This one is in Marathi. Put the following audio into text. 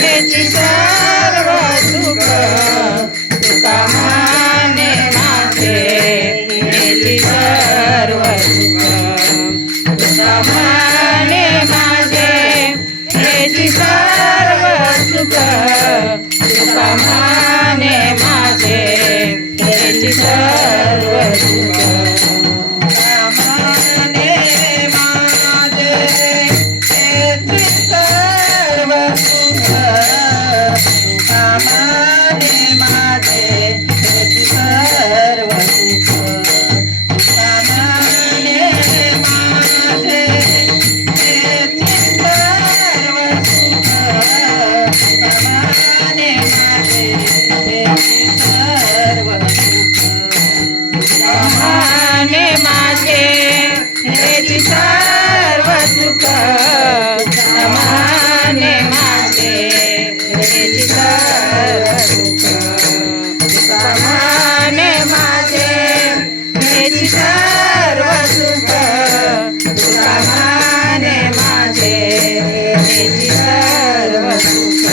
हेची सर्व सुख तुका माने माझे हेची सर्व सुख तुका माने माझे हेची सर्व सुख तुका माने माझे हेची सर्व सुख माने माझे हेची सर्व सुख माने माझे हेची सर्व सुख माने माझे हेची सर्व सुख माने माझे हेची सर्व सुख